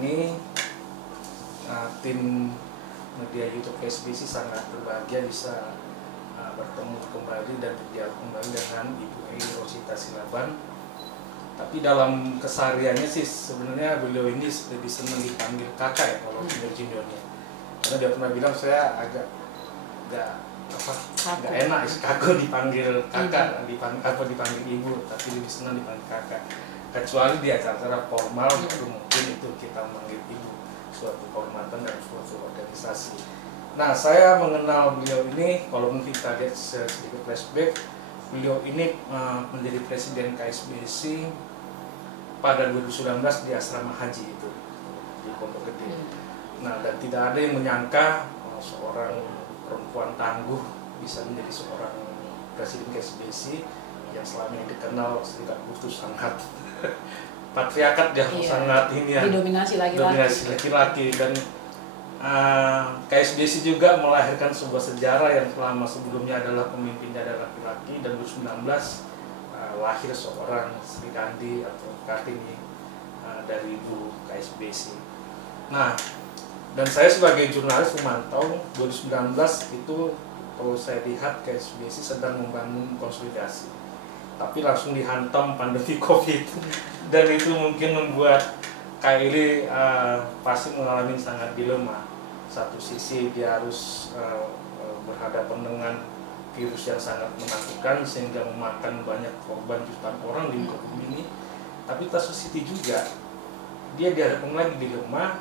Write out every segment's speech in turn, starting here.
ini tim media YouTube KSBC sangat berbahagia bisa bertemu kembali dan berdialog kembali dengan Ibu Eni Rosita Silaban. Tapi dalam kesehariannya sih sebenarnya beliau ini lebih senang dipanggil kakak ya kalau junior-juniornya. Karena dia pernah bilang saya agak nggak enak kagak dipanggil kakak, dipanggil ibu, tapi lebih senang dipanggil kakak. Kecuali di acara formal baru mungkin itu kita memanggil ibu, suatu kehormatan dan suatu organisasi. Nah, saya mengenal beliau ini, kalau mungkin kita lihat sedikit flashback, beliau ini menjadi presiden KSBC pada 2019 di asrama haji itu di Pondok Gede. Nah, dan tidak ada yang menyangka seorang perempuan tangguh bisa menjadi seorang presiden KSBC yang selama ini dikenal serikat butuh sangat patriarkat ya, sangat ini ya, didominasi laki-laki. Dan KSBC juga melahirkan sebuah sejarah yang selama sebelumnya adalah pemimpinnya adalah laki-laki, dan 2019 lahir seorang Sri Kandi atau Kartini dari ibu KSBC. Nah, dan saya sebagai jurnalis memantau 2019 itu kalau saya lihat KSBC sedang membangun konsolidasi, tapi langsung dihantam pandemi COVID, dan itu mungkin membuat Kylie pasti mengalami sangat dilema. Satu sisi dia harus berhadapan dengan virus yang sangat menakutkan sehingga memakan banyak korban jutaan orang di muka bumi ini, tapi satu sisi juga dia dihadapkan lagi dilema,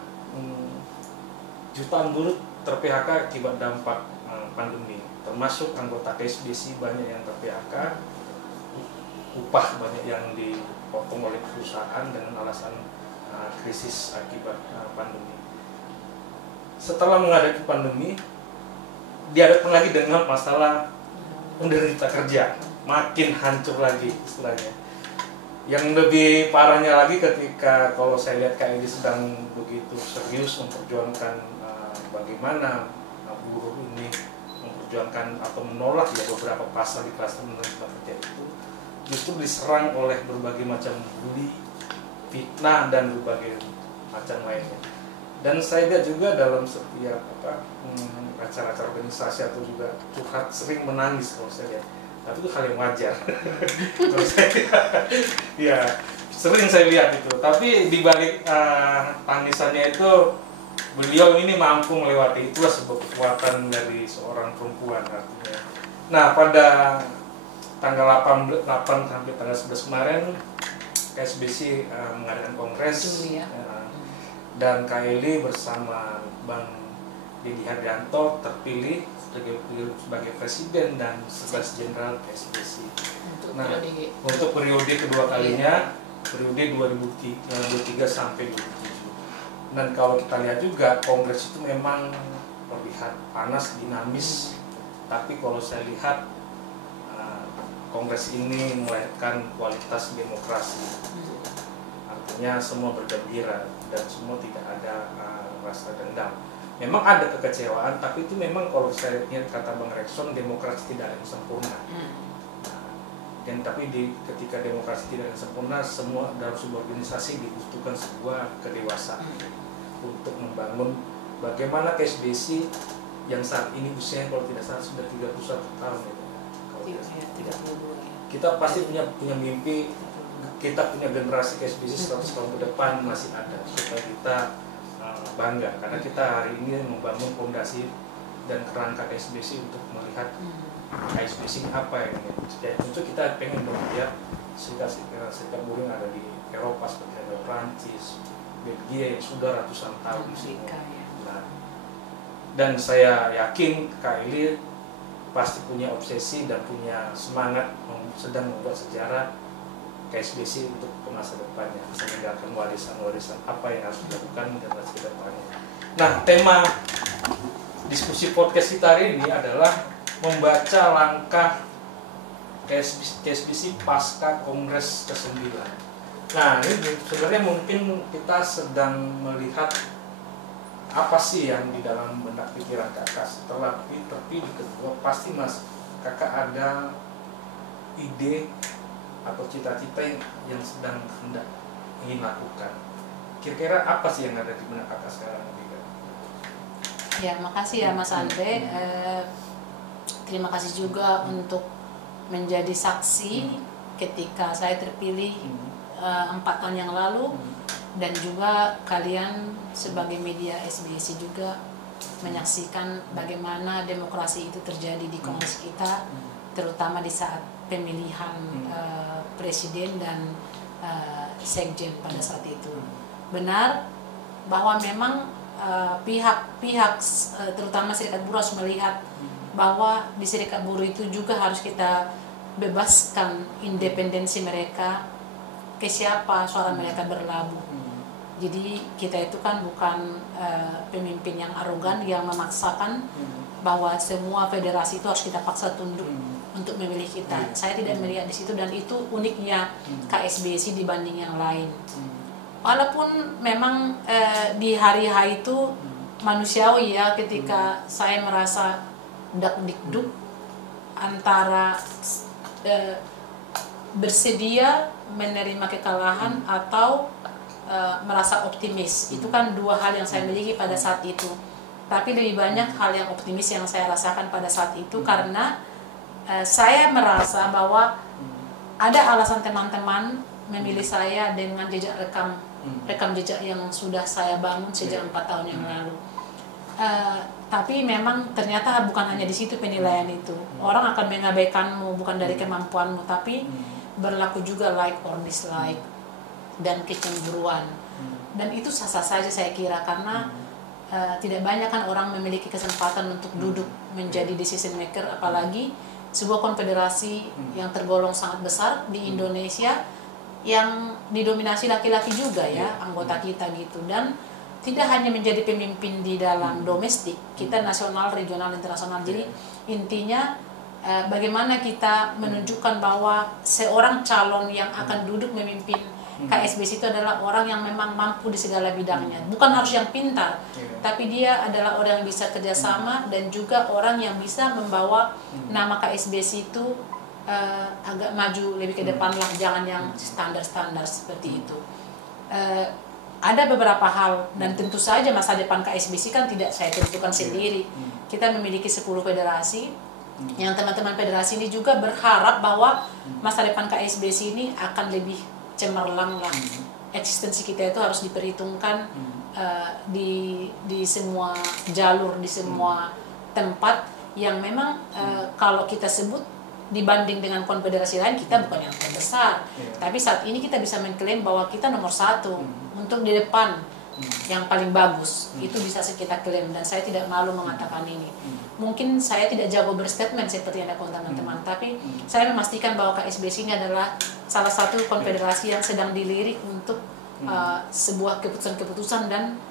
jutaan buruh ter-PHK akibat dampak pandemi, termasuk anggota KSBC banyak yang ter-PHK, upah banyak yang dipotong oleh perusahaan dengan alasan krisis akibat pandemi. Setelah menghadapi pandemi, dihadapkan lagi dengan masalah penderita kerja, makin hancur lagi istilahnya. Yang lebih parahnya lagi ketika kalau saya lihat KID sedang begitu serius memperjuangkan bagaimana buruh ini memperjuangkan atau menolak ya beberapa pasal di Klaster Tenaga Kerja itu, justru diserang oleh berbagai macam bully, fitnah dan berbagai macam lainnya. Dan saya lihat juga dalam setiap acara-acara organisasi atau juga curhat sering menangis kalau saya lihat, tapi itu hal yang wajar. Kalau saya ya sering saya lihat itu, tapi di balik tangisannya itu beliau ini mampu melewati, itulah sebuah kekuatan dari seorang perempuan artinya. Nah, pada tanggal 8 sampai tanggal 11 kemarin KSBC mengadakan kongres dan Kylie bersama Bang Didi Hardianto terpilih sebagai presiden dan sekretaris jenderal KSBC. Untuk periode kedua kalinya, periode 2023 sampai 2027. Dan kalau kita lihat juga kongres itu memang terlihat panas, dinamis, tapi kalau saya lihat kongres ini melahirkan kualitas demokrasi. Artinya semua bergembira dan semua tidak ada rasa dendam. Memang ada kekecewaan, tapi itu memang kalau saya lihat kata Bang Rekson, demokrasi tidak ada yang sempurna. Dan tapi ketika demokrasi tidak ada yang sempurna, semua dalam sebuah organisasi dibutuhkan sebuah kedewasaan untuk membangun bagaimana KSBC yang saat ini usianya kalau tidak salah sudah 31 tahun ya. Tidak. Kita pasti punya mimpi, kita punya generasi KSBC 100 tahun ke depan masih ada, supaya kita bangga karena kita hari ini membangun fondasi dan kerangka KSBC untuk melihat KSBC apa yang ya, tentu kita pengen melihat serikat buruh yang ada di Eropa seperti ada Prancis, Belgia yang sudah ratusan tahun di sini. Nah, dan saya yakin Kylie pasti punya obsesi dan punya semangat sedang membuat sejarah KSBC untuk ke masa depannya, meninggalkan warisan-warisan apa yang harus dilakukan generasi ke depannya. Nah, tema diskusi podcast kita hari ini adalah membaca langkah KSBC pasca Kongres ke-9. Nah, ini sebenarnya mungkin kita sedang melihat apa sih yang di dalam benak pikiran kakak setelah terpilih kedua. Pasti kakak ada ide atau cita-cita yang sedang hendak ingin lakukan. kira-kira apa sih yang ada di benak kakak sekarang? Ya, makasih ya Mas Andre. Terima kasih juga untuk menjadi saksi ketika saya terpilih 4 tahun yang lalu, dan juga kalian sebagai media SBSI juga menyaksikan bagaimana demokrasi itu terjadi di Kongres kita, terutama di saat pemilihan presiden dan sekjen pada saat itu. Benar bahwa memang pihak-pihak terutama serikat buruh harus melihat bahwa di serikat buruh itu juga harus kita bebaskan independensi mereka, ke siapa suara mereka berlabuh. Jadi kita itu kan bukan pemimpin yang arogan yang memaksakan bahwa semua federasi itu harus kita paksa tunduk untuk memilih kita. Saya tidak melihat di situ, dan itu uniknya KSBSI dibanding yang lain. Walaupun memang di hari-hari itu manusiawi ya, ketika saya merasa dak-dikduk antara bersedia menerima kekalahan atau merasa optimis. Itu kan dua hal yang saya miliki pada saat itu. Tapi lebih banyak hal yang optimis yang saya rasakan pada saat itu, karena saya merasa bahwa ada alasan teman-teman memilih saya dengan jejak rekam jejak yang sudah saya bangun sejak 4 tahun yang lalu. Tapi memang ternyata bukan hanya di situ penilaian itu. Orang akan mengabaikanmu bukan dari kemampuanmu, tapi berlaku juga like or dislike dan kecemburuan. Dan itu sah-sah saja saya kira, karena tidak banyak kan orang memiliki kesempatan untuk duduk menjadi decision maker, apalagi sebuah konfederasi yang tergolong sangat besar di Indonesia, yang didominasi laki-laki juga ya, anggota kita gitu. Dan tidak hanya menjadi pemimpin di dalam domestik, kita nasional, regional, internasional. Jadi intinya bagaimana kita menunjukkan bahwa seorang calon yang akan duduk memimpin KSBSI itu adalah orang yang memang mampu di segala bidangnya. Bukan harus yang pintar, tapi dia adalah orang yang bisa kerjasama, dan juga orang yang bisa membawa nama KSBSI itu agak maju lebih ke depan lah, jangan yang standar-standar seperti itu. Ada beberapa hal, dan tentu saja masa depan KSBSI kan tidak saya tentukan sendiri. Kita memiliki 10 federasi, yang teman-teman federasi ini juga berharap bahwa masa depan KSBSI ini akan lebih cemerlang lah. Eksistensi kita itu harus diperhitungkan di semua jalur, di semua tempat yang memang kalau kita sebut dibanding dengan konfederasi lain, kita bukan yang terbesar. Tapi saat ini kita bisa mengklaim bahwa kita nomor 1 untuk di depan, yang paling bagus. Itu bisa kita klaim, dan saya tidak malu mengatakan ini. Mungkin saya tidak jago berstatement seperti yang ada teman-teman, tapi saya memastikan bahwa KSBSI ini adalah salah satu konfederasi yang sedang dilirik untuk sebuah keputusan-keputusan dan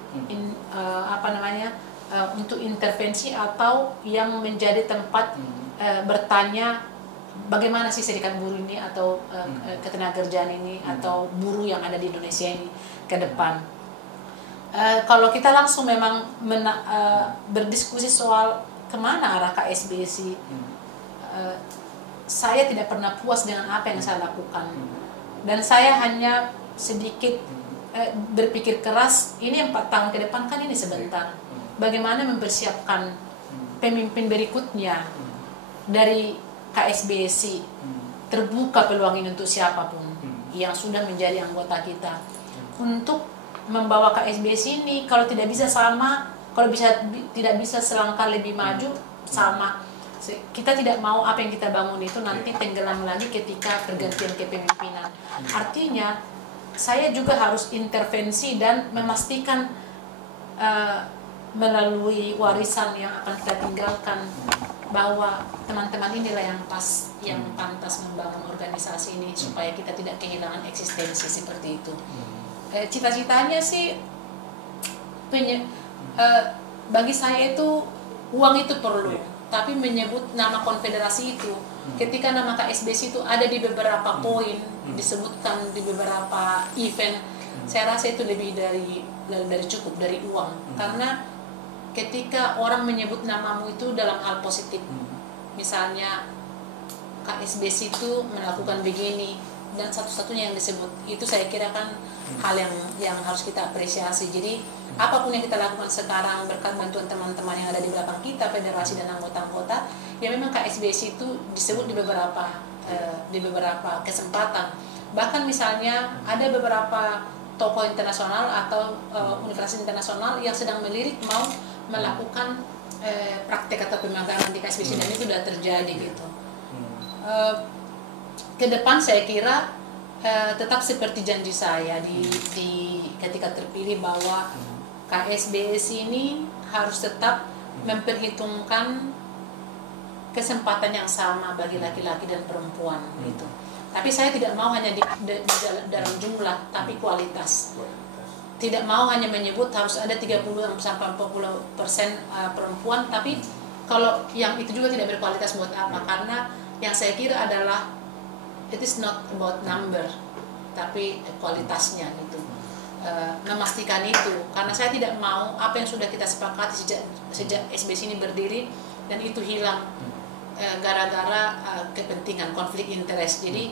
untuk intervensi, atau yang menjadi tempat bertanya bagaimana sih serikat buruh ini, atau ketenagakerjaan ini, atau buruh yang ada di Indonesia ini ke depan. Kalau kita langsung memang berdiskusi soal kemana arah KSBSI, saya tidak pernah puas dengan apa yang saya lakukan, dan saya hanya sedikit berpikir keras, ini 4 tahun ke depan kan ini sebentar, bagaimana mempersiapkan pemimpin berikutnya dari KSBSI. Terbuka peluang ini untuk siapapun yang sudah menjadi anggota kita, untuk membawa KSBSI ini, kalau tidak bisa sama, kalau tidak bisa selangkah lebih maju sama. Kita tidak mau apa yang kita bangun itu nanti tenggelam lagi ketika pergantian kepemimpinan. Artinya saya juga harus intervensi dan memastikan melalui warisan yang akan kita tinggalkan, bahwa teman-teman inilah yang pas, yang pantas membangun organisasi ini supaya kita tidak kehilangan eksistensi seperti itu. Cita-citanya sih bagi saya itu uang itu perlu, tapi menyebut nama konfederasi itu, ketika nama KSBSI itu ada di beberapa poin, disebutkan di beberapa event, saya rasa itu lebih dari cukup dari uang. Karena ketika orang menyebut namamu itu dalam hal positif, misalnya KSBSI itu melakukan begini, dan satu-satunya yang disebut. Itu saya kira kan hal yang harus kita apresiasi. Jadi apapun yang kita lakukan sekarang berkat bantuan teman-teman yang ada di belakang kita, federasi dan anggota-anggota, ya memang KSBC itu disebut di beberapa kesempatan. Bahkan misalnya ada beberapa tokoh internasional atau universitas internasional yang sedang melirik mau melakukan praktek atau pemagangan di KSBC, dan itu sudah terjadi gitu. Ke depan saya kira tetap seperti janji saya di ketika terpilih, bahwa KSBC ini harus tetap memperhitungkan kesempatan yang sama bagi laki-laki dan perempuan gitu. Tapi saya tidak mau hanya di dalam jumlah, tapi kualitas. Tidak mau hanya menyebut harus ada 30-40% perempuan, tapi kalau yang itu juga tidak berkualitas buat apa? Karena yang saya kira adalah it is not about number, tapi kualitasnya gitu. Memastikan itu, karena saya tidak mau apa yang sudah kita sepakati sejak SBC ini berdiri dan itu hilang gara-gara kepentingan, konflik interest. Jadi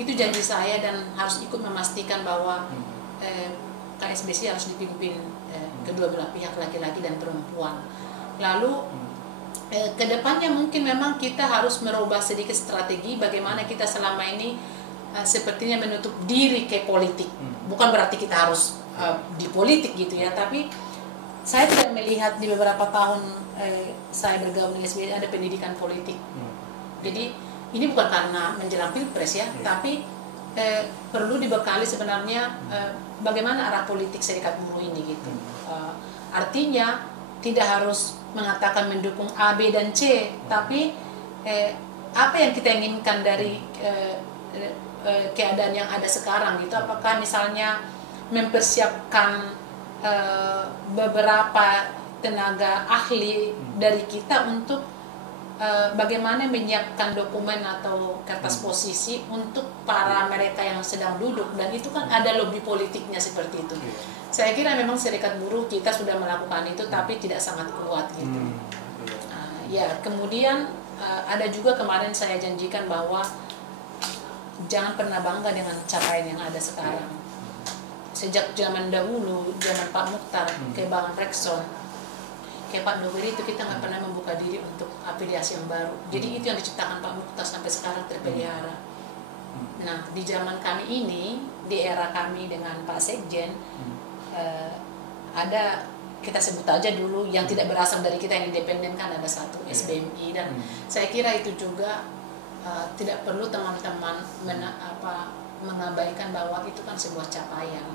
itu janji saya, dan harus ikut memastikan bahwa KSBC harus dipimpin kedua belah pihak, laki-laki dan perempuan. Lalu kedepannya mungkin memang kita harus merubah sedikit strategi bagaimana kita selama ini sepertinya menutup diri ke politik. Bukan berarti kita harus di politik gitu ya, tapi saya tidak melihat di beberapa tahun saya bergabung dengan SBC ada pendidikan politik. Jadi ini bukan karena menjelang pilpres ya, tapi perlu dibekali sebenarnya bagaimana arah politik serikat buruh ini gitu. Artinya tidak harus mengatakan mendukung A, B, dan C, tapi apa yang kita inginkan dari keadaan yang ada sekarang gitu. Apakah misalnya mempersiapkan beberapa tenaga ahli dari kita untuk bagaimana menyiapkan dokumen atau kertas posisi untuk para mereka yang sedang duduk, dan itu kan ada lobby politiknya seperti itu. Saya kira memang serikat buruh kita sudah melakukan itu, tapi tidak sangat kuat gitu. Ya, kemudian ada juga kemarin saya janjikan bahwa jangan pernah bangga dengan capaian yang ada sekarang. Sejak zaman dahulu, zaman Pak Mukhtar ke Bang Rekson, kayak Pak Noberi itu kita nggak pernah membuka diri untuk afiliasi yang baru. Jadi itu yang diciptakan Pak Mukhtar sampai sekarang terpelihara. Nah, di zaman kami ini, di era kami dengan Pak Sekjen, ada, kita sebut aja dulu yang tidak berasal dari kita, yang independen kan ada satu, SBMI, dan saya kira itu juga tidak perlu teman-teman mengabaikan bahwa itu kan sebuah capaian.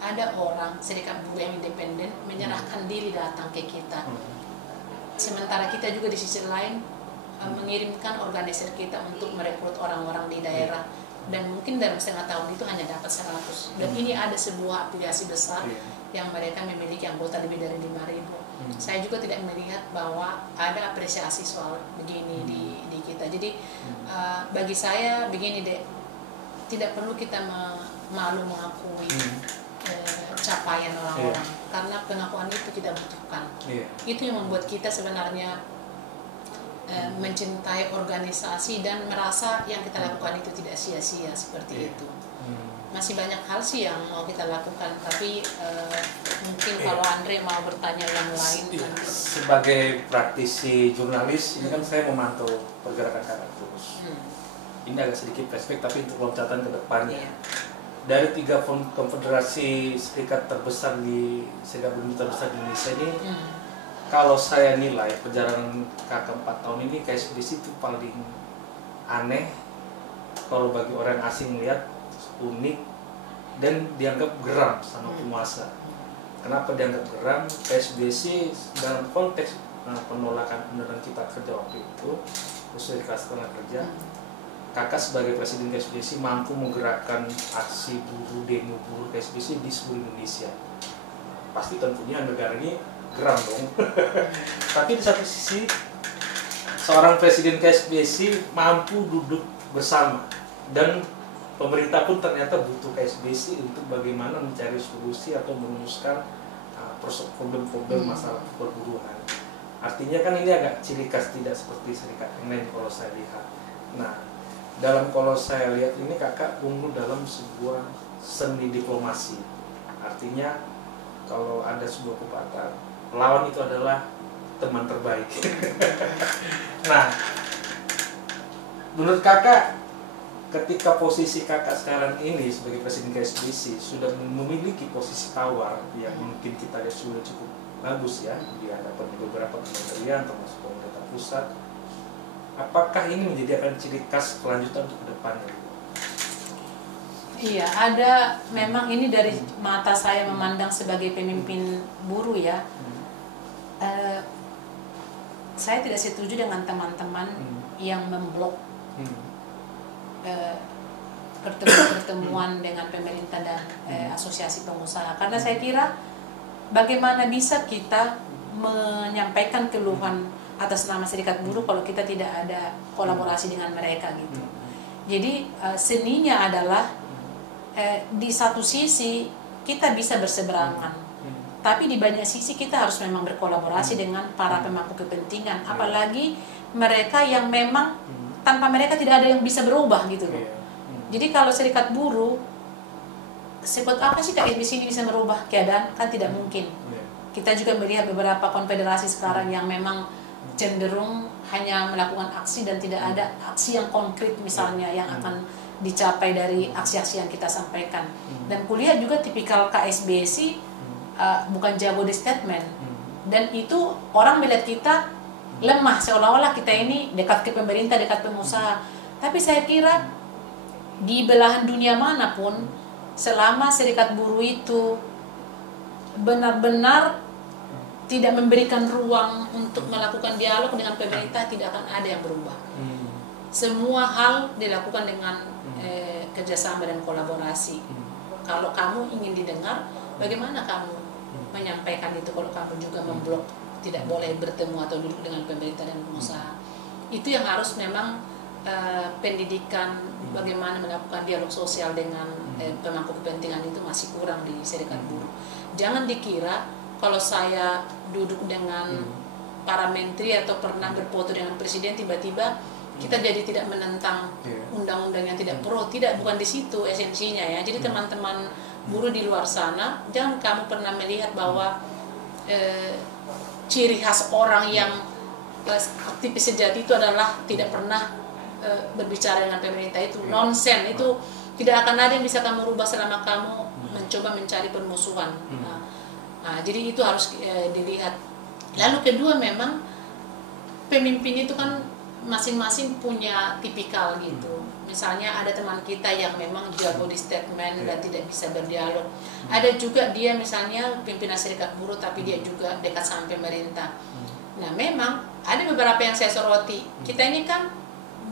Ada orang serikat buruh yang independen menyerahkan diri datang ke kita, sementara kita juga di sisi lain mengirimkan organisasi kita untuk merekrut orang-orang di daerah, dan mungkin dalam setengah tahun itu hanya dapat 100, dan ini ada sebuah afiliasi besar yang mereka memiliki anggota lebih dari 5.000. Saya juga tidak melihat bahwa ada apresiasi soal begini di kita. Jadi bagi saya begini deh, tidak perlu kita malu mengakui capaian orang-orang, karena pengakuan itu kita butuhkan. Itu yang membuat kita sebenarnya mencintai organisasi dan merasa yang kita lakukan itu tidak sia-sia seperti itu. Masih banyak hal sih yang mau kita lakukan, tapi mungkin kalau Andre mau bertanya yang lain. Sebagai praktisi jurnalis, ini kan saya memantau pergerakan kakak terus. Ini agak sedikit flashback, tapi untuk loncatan ke depannya. Dari 3 konfederasi serikat terbesar di Indonesia ini, kalau saya nilai perjalanan kakak 4 tahun ini, KSBC itu paling aneh kalau bagi orang asing lihat, unik dan dianggap geram sama penguasa. Kenapa dianggap geram? KSBC dalam konteks penolakan undang-undang cipta kerja waktu itu, khususnya kelas tenaga kerja, kakak sebagai presiden KSBC mampu menggerakkan aksi buruh, demo buruh KSBC di seluruh Indonesia. Pasti tentunya negara ini geram dong. Tapi di satu sisi, seorang presiden KSBC mampu duduk bersama, dan pemerintah pun ternyata butuh KSBC untuk bagaimana mencari solusi atau merumuskan problem-problem masalah perburuhan. Artinya kan ini agak ciri khas, tidak seperti serikat yang lain kalau saya lihat. Nah, dalam, kalau saya lihat ini kakak unggul dalam sebuah seni diplomasi. Artinya kalau ada sebuah pepatah, lawan itu adalah teman terbaik. Nah, menurut kakak, ketika posisi kakak sekarang ini sebagai presiden KSBC sudah memiliki posisi tawar yang mungkin kita lihat sudah cukup bagus ya di hadapan beberapa kementerian termasuk pemerintah pusat, apakah ini menjadi akan ciri khas kelanjutan untuk kedepannya? Iya, ada memang ini dari mata saya memandang sebagai pemimpin buruh ya. Saya tidak setuju dengan teman-teman yang memblok pertemuan dengan pemerintah dan asosiasi pengusaha, karena saya kira bagaimana bisa kita menyampaikan keluhan atas nama serikat buruh kalau kita tidak ada kolaborasi dengan mereka gitu. Jadi seninya adalah di satu sisi kita bisa berseberangan, tapi di banyak sisi kita harus memang berkolaborasi dengan para pemangku kepentingan, apalagi mereka yang memang tanpa mereka tidak ada yang bisa berubah gitu loh. Jadi kalau serikat buruh, sekuat apa sih KSBC ini bisa merubah keadaan? Kan tidak mungkin. Kita juga melihat beberapa konfederasi sekarang yang memang cenderung hanya melakukan aksi dan tidak ada aksi yang konkret misalnya yang akan dicapai dari aksi-aksi yang kita sampaikan. Dan kulihat juga tipikal KSBC bukan jago di statement, dan itu orang melihat kita lemah, seolah-olah kita ini dekat ke pemerintah, dekat pengusaha. Tapi saya kira di belahan dunia manapun, selama serikat buruh itu benar-benar tidak memberikan ruang untuk melakukan dialog dengan pemerintah, tidak akan ada yang berubah. Semua hal dilakukan dengan kerjasama dan kolaborasi. Kalau kamu ingin didengar, bagaimana kamu menyampaikan itu kalau kamu juga memblok, tidak boleh bertemu atau duduk dengan pemerintah dan pengusaha? Itu yang harus memang pendidikan bagaimana melakukan dialog sosial dengan pemangku kepentingan itu masih kurang di serikat buruh. Jangan dikira kalau saya duduk dengan para menteri atau pernah berfoto dengan presiden tiba-tiba kita jadi tidak menentang undang-undang yang tidak pro. Tidak, bukan di situ esensinya ya. Jadi teman-teman buruh di luar sana, jangan kamu pernah melihat bahwa ciri khas orang yang aktivis sejati itu adalah tidak pernah berbicara dengan pemerintah. Itu nonsen, itu tidak akan ada yang bisa kamu rubah selama kamu mencoba mencari permusuhan. Jadi itu harus dilihat. Lalu kedua, memang pemimpin itu kan masing-masing punya tipikal gitu. Misalnya ada teman kita yang memang jago di statement dan tidak bisa berdialog. Ada juga dia misalnya pimpinan serikat buruh tapi dia juga dekat sama pemerintah. Nah, memang ada beberapa yang saya soroti. Kita ini kan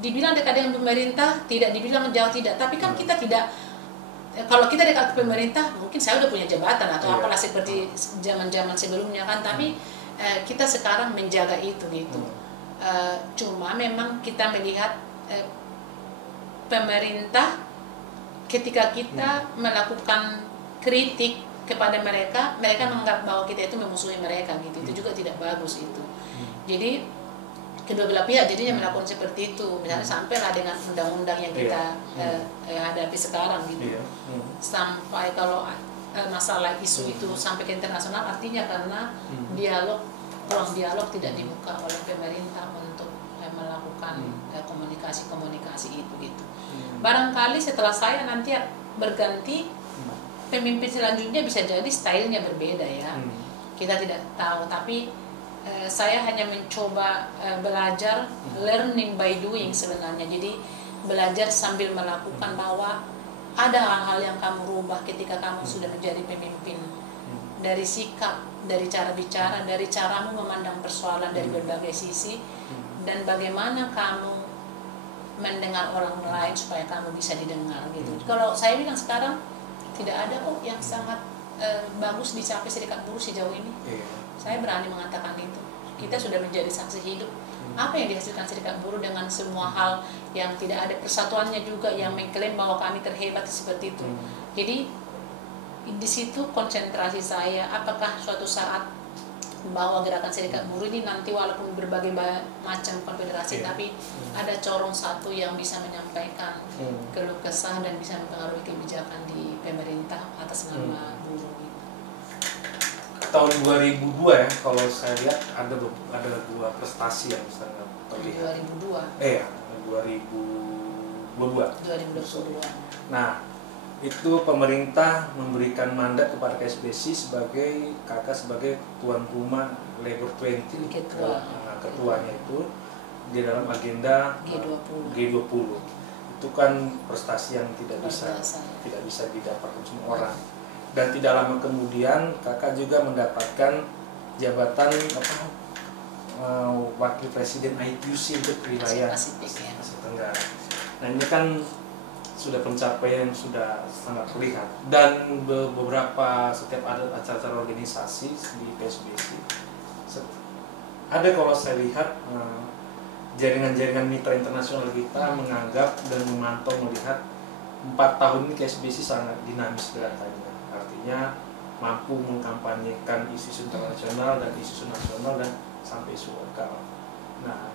dibilang dekat dengan pemerintah, tidak dibilang jauh tidak. Tapi kan kita tidak, kalau kita dekat ke pemerintah, mungkin saya udah punya jabatan atau apalah seperti zaman-zaman sebelumnya kan. Tapi kita sekarang menjaga itu gitu. Cuma memang kita melihat pemerintah ketika kita melakukan kritik kepada mereka, mereka menganggap bahwa kita itu memusuhi mereka gitu. Itu juga tidak bagus itu. Jadi kedua belah pihak jadinya melakukan seperti itu. Misalnya sampailah dengan undang-undang yang kita hadapi sekarang gitu. Sampai kalau masalah isu itu sampai ke internasional, artinya karena ruang dialog tidak dibuka oleh pemerintah untuk melakukan komunikasi-komunikasi itu gitu. Barangkali setelah saya nanti berganti, pemimpin selanjutnya bisa jadi stylenya berbeda ya. Kita tidak tahu, tapi saya hanya mencoba belajar, learning by doing sebenarnya. Jadi belajar sambil melakukan, bahwa ada hal-hal yang kamu rubah ketika kamu sudah menjadi pemimpin. Dari sikap, dari cara bicara, dari caramu memandang persoalan dari berbagai sisi, dan bagaimana kamu mendengar orang lain supaya kamu bisa didengar gitu. Kalau saya bilang sekarang tidak ada yang sangat bagus dicapai serikat buruh sejauh ini. Saya berani mengatakan itu. Kita sudah menjadi saksi hidup. Apa yang dihasilkan serikat buruh dengan semua hal yang tidak ada persatuannya juga, yang mengklaim bahwa kami terhebat seperti itu. Jadi di situ konsentrasi saya, apakah suatu saat bahwa gerakan serikat buruh ini nanti walaupun berbagai macam konfederasi, tapi ada corong satu yang bisa menyampaikan keluh kesah dan bisa mempengaruhi kebijakan di pemerintah atas nama buruh. Tahun 2002 ya, kalau saya lihat ada dua prestasi yang sangat terlihat. 2022. Nah, itu pemerintah memberikan mandat kepada KSBC sebagai tuan rumah Labor 20, ketuanya itu di dalam agenda G20. Itu kan prestasi yang tidak bisa didapatkan semua orang. Dan tidak lama kemudian kakak juga mendapatkan jabatan wakil presiden ITUC untuk wilayah Asia Tenggara. Nah, ini kan sudah pencapaian sudah sangat terlihat, dan setiap ada acara organisasi di PSBC ada, kalau saya lihat jaringan-jaringan mitra internasional kita menganggap dan memantau melihat 4 tahun ini KSBC sangat dinamis gerakannya, artinya mampu mengkampanyekan isu internasional dan isu nasional dan sampai isu lokal. Nah,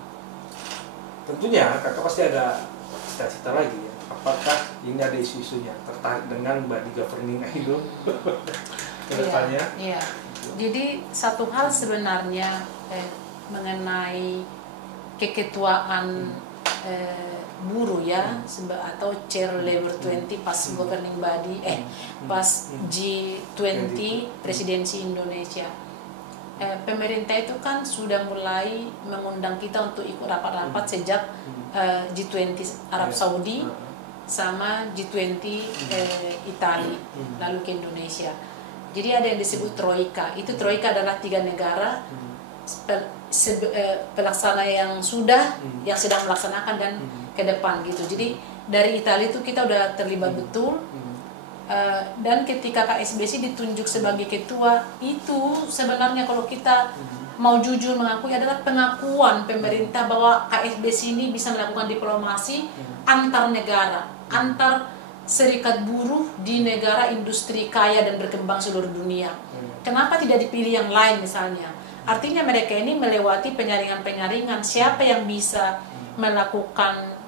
tentunya kakak pasti ada cita-cita lagi ya. Apakah ini ada isu-isunya tertarik dengan body governing itu ke depannya? Iya. Jadi satu hal sebenarnya mengenai keketuaan buruh ya, atau chair Labor 20 pas governing body pas G20 presidensi Indonesia. Pemerintah itu kan sudah mulai mengundang kita untuk ikut rapat-rapat sejak G20 Arab Saudi sama G20 Italia, lalu ke Indonesia. Jadi ada yang disebut Troika. Itu Troika adalah 3 negara pelaksana yang sedang melaksanakan dan ke depan gitu. Jadi dari Italia itu kita udah terlibat betul. Dan ketika KSBC ditunjuk sebagai ketua, itu sebenarnya kalau kita mau jujur mengakui adalah pengakuan pemerintah bahwa KSBC ini bisa melakukan diplomasi antar negara, antar serikat buruh di negara industri kaya dan berkembang seluruh dunia. Kenapa tidak dipilih yang lain misalnya? Artinya mereka ini melewati penyaringan-penyaringan siapa yang bisa melakukan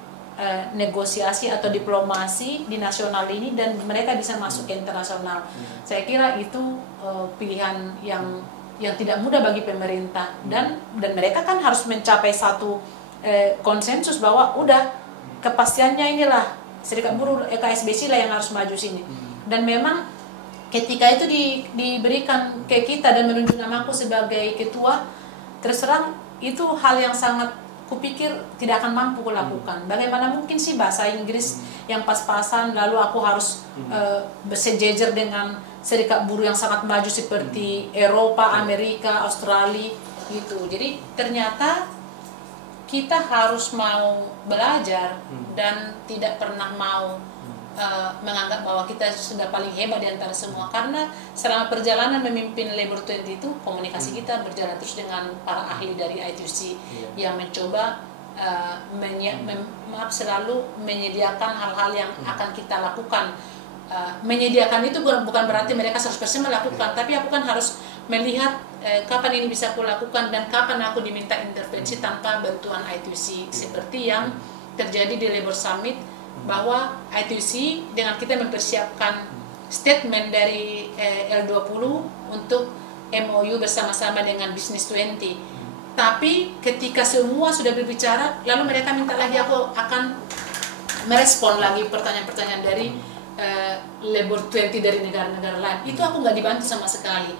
negosiasi atau diplomasi di nasional ini dan mereka bisa masuk ke internasional. Saya kira itu pilihan yang tidak mudah bagi pemerintah, dan mereka kan harus mencapai satu konsensus bahwa udah kepastiannya inilah serikat buruh KSBC lah yang harus maju sini. Dan memang ketika itu diberikan ke kita dan menunjuk namaku sebagai ketua, terus terang itu hal yang sangat kupikir tidak akan mampu kulakukan. Bagaimana mungkin sih bahasa Inggris yang pas-pasan lalu aku harus bersejajar dengan serikat buruh yang sangat maju seperti Eropa, Amerika, Australia gitu. Jadi ternyata kita harus mau belajar dan tidak pernah mau menganggap bahwa kita sudah paling hebat di antara semua, karena selama perjalanan memimpin Labor 20 itu komunikasi kita berjalan terus dengan para ahli dari ITUC yang mencoba selalu menyediakan hal-hal yang akan kita lakukan. Menyediakan itu bukan berarti mereka 100% melakukan, tapi aku kan harus melihat kapan ini bisa aku lakukan dan kapan aku diminta intervensi tanpa bantuan ITUC, seperti yang terjadi di Labor Summit, bahwa ITUC dengan kita mempersiapkan statement dari L20 untuk MOU bersama-sama dengan Business 20. Tapi ketika semua sudah berbicara, lalu mereka minta lagi aku akan merespon lagi pertanyaan-pertanyaan dari Labor 20 dari negara-negara lain. Itu aku nggak dibantu sama sekali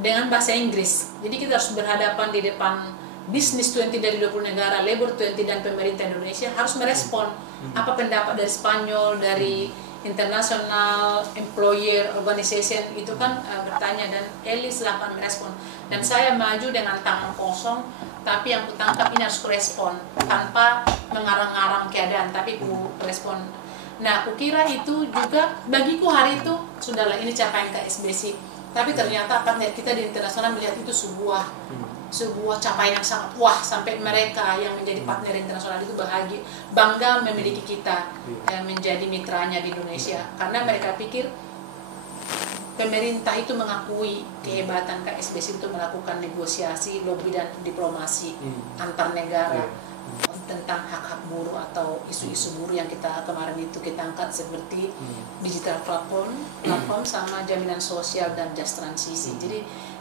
dengan bahasa Inggris. Jadi kita harus berhadapan di depan Business 20 dari 20 negara, Labor 20 dan pemerintah Indonesia harus merespon apa pendapat dari Spanyol, dari International Employer Organization itu kan bertanya, dan Elis lah akan merespon. Dan saya maju dengan tangan kosong, tapi yang kutangkap ini harus kurespon tanpa mengarang-arang keadaan, tapi ku respon. Nah, kukira itu juga bagiku hari itu sudahlah, ini capaian KSBC. Tapi ternyata partner kita di internasional melihat itu sebuah capaian yang sangat wah, sampai mereka yang menjadi partner internasional itu bahagia, bangga memiliki kita menjadi mitranya di Indonesia, karena mereka pikir pemerintah itu mengakui kehebatan KSBC untuk melakukan negosiasi, lobby dan diplomasi antar negara tentang hak-hak buruh atau isu-isu buruh yang kita kemarin itu kita angkat seperti digital platform sama jaminan sosial dan just transisi. Jadi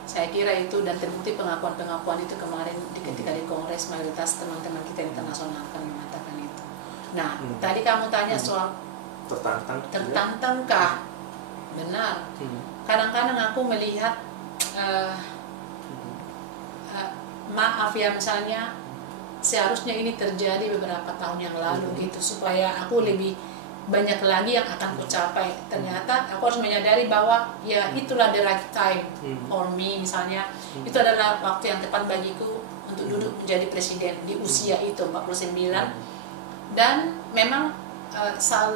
saya kira itu, dan terbukti pengakuan-pengakuan itu kemarin ketika di Kongres mayoritas teman-teman kita internasional akan mengatakan itu. Nah, tadi kamu tanya soal tertantangkah? Benar. Kadang-kadang aku melihat maaf ya, misalnya seharusnya ini terjadi beberapa tahun yang lalu gitu, supaya aku lebih banyak lagi yang akan ku capai. Ternyata aku harus menyadari bahwa ya itulah the right time for me, misalnya itu adalah waktu yang tepat bagiku untuk duduk menjadi presiden di usia itu 49, dan memang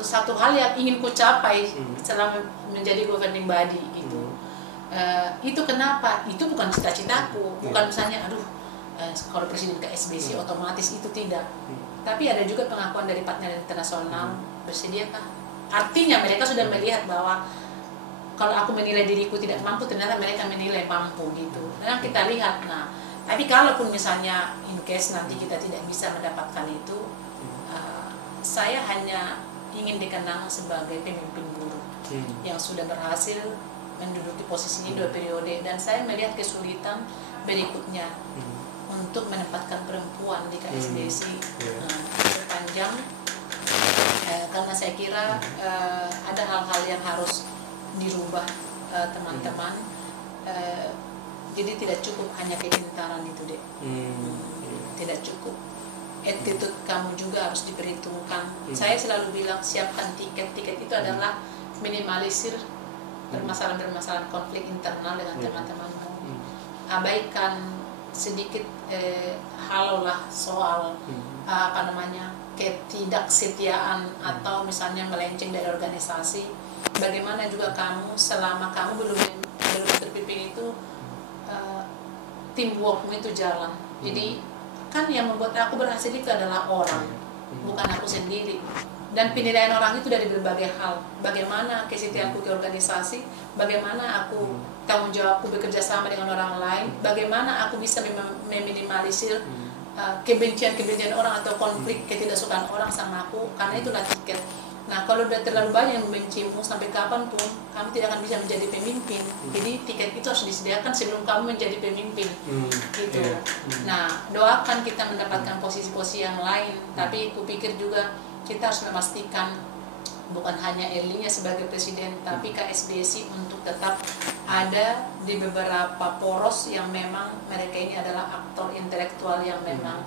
satu hal yang ingin ku capai selama menjadi governing body itu. Itu kenapa? Itu bukan cita-citaku, bukan misalnya kalau presiden KSBC otomatis itu tidak. Tapi ada juga pengakuan dari partner internasional, bersediakah? Artinya mereka sudah melihat bahwa kalau aku menilai diriku tidak mampu, ternyata mereka menilai mampu gitu. Dan kita lihat, nah, tapi kalaupun misalnya in case nanti kita tidak bisa mendapatkan itu, saya hanya ingin dikenang sebagai pemimpin buruh yang sudah berhasil menduduki posisi ini 2 periode, dan saya melihat kesulitan berikutnya untuk menempatkan perempuan di KSBC sepanjang karena saya kira ada hal-hal yang harus dirubah teman-teman. Jadi tidak cukup hanya kepintaran itu deh, tidak cukup. Attitude kamu juga harus diperhitungkan. Saya selalu bilang siapkan tiket itu adalah minimalisir permasalahan-permasalahan konflik internal dengan teman-temanmu. Abaikan sedikit halolah soal ketidaksetiaan atau misalnya melenceng dari organisasi. Bagaimana juga kamu selama kamu belum terpimpin itu teamworkmu itu jalan. Jadi kan yang membuat aku berhasil itu adalah orang, bukan aku sendiri. Dan penilaian orang itu dari berbagai hal. Bagaimana kesetiaanku ke organisasi, bagaimana aku tanggung jawabku bekerja sama dengan orang lain, bagaimana aku bisa meminimalisir kebencian orang atau konflik ketidaksukaan orang sama aku, karena itulah tiket. Nah, kalau udah terlalu banyak yang membencimu, sampai kapanpun kamu tidak akan bisa menjadi pemimpin. Jadi tiket itu harus disediakan sebelum kamu menjadi pemimpin. Gitu. Nah, doakan kita mendapatkan posisi-posisi yang lain, tapi kupikir juga kita harus memastikan bukan hanya Erlingga sebagai presiden, tapi KSBC untuk tetap ada di beberapa poros yang memang mereka ini adalah aktor intelektual yang memang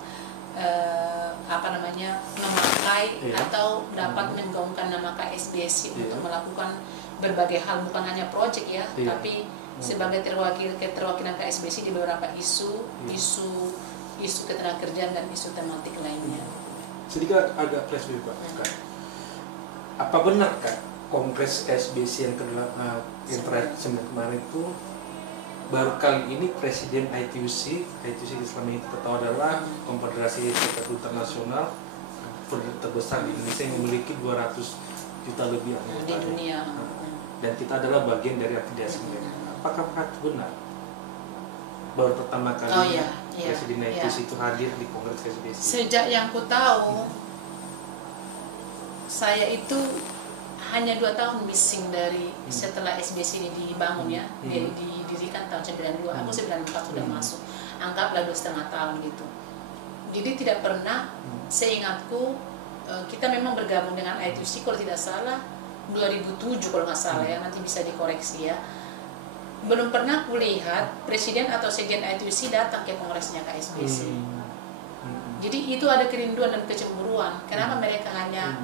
memakai atau dapat menggaungkan nama KSBC untuk melakukan berbagai hal, bukan hanya proyek ya, tapi sebagai keterwakilan KSBC di beberapa isu ketenagakerjaan dan isu tematik lainnya. Sedikit agak flashback Pak. Apa benar Kak Kongres KSBC yang terakhir kemarin itu baru kali ini presiden ITUC selama ini kita tahu adalah Konfederasi Serikat Internasional terbesar di Indonesia yang memiliki 200 juta lebih anggota di dunia, dan kita adalah bagian dari afiliasi mereka. Apakah itu benar? Baru pertama kali presiden ITUC itu hadir di Kongres KSBC. Sejak yang ku tahu, saya itu hanya 2 tahun missing dari setelah SBC ini dibangun ya, didirikan tahun 92, aku 94 sudah masuk, anggaplah 2,5 tahun gitu. Jadi tidak pernah, seingatku kita memang bergabung dengan ITUC kalau tidak salah 2007 kalau nggak salah ya, nanti bisa dikoreksi ya. Belum pernah kulihat presiden atau sekjen ITUC datang ke kongresnya KSBC. Jadi itu ada kerinduan dan kecemburuan. Kenapa mereka hanya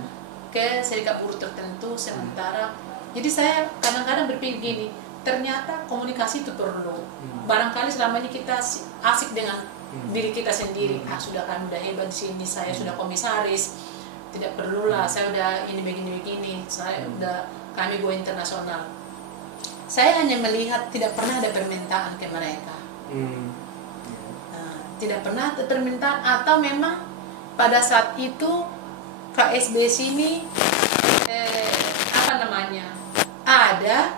ke serikat buruh tertentu sementara. Jadi saya kadang-kadang berpikir gini, ternyata komunikasi itu perlu. Barangkali selama ini kita asik dengan diri kita sendiri. Sudah kami udah hebat di sini, saya sudah komisaris, tidak perlulah saya udah ini begini-begini, saya udah kami go internasional. Saya hanya melihat tidak pernah ada permintaan ke mereka. Tidak pernah ada permintaan, atau memang pada saat itu KSBC ini ada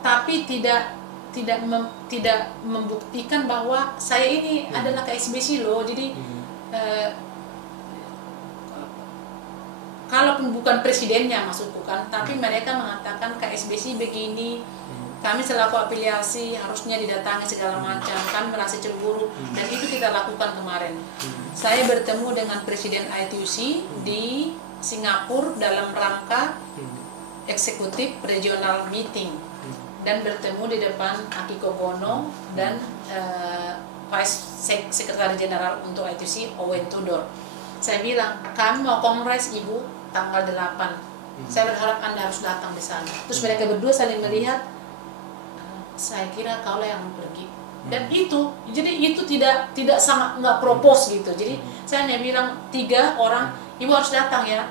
tapi tidak membuktikan bahwa saya ini adalah KSBC loh. Jadi kalaupun bukan presidennya maksudku kan, tapi mereka mengatakan KSBC begini, kami selaku afiliasi harusnya didatangi segala macam, kami merasa cemburu, dan itu kita lakukan kemarin. Saya bertemu dengan Presiden ITUC di Singapura dalam rangka eksekutif regional meeting, dan bertemu di depan Akiko Bono dan Vice Secretary General untuk ITUC Owen Tudor. Saya bilang, kami mau kongres Ibu tanggal 8. Saya berharap Anda harus datang di sana. Terus mereka berdua saling melihat, saya kira kaulah yang pergi. Dan itu, jadi itu tidak sama, nggak propose gitu. Jadi saya hanya bilang 3 orang, Ibu harus datang ya.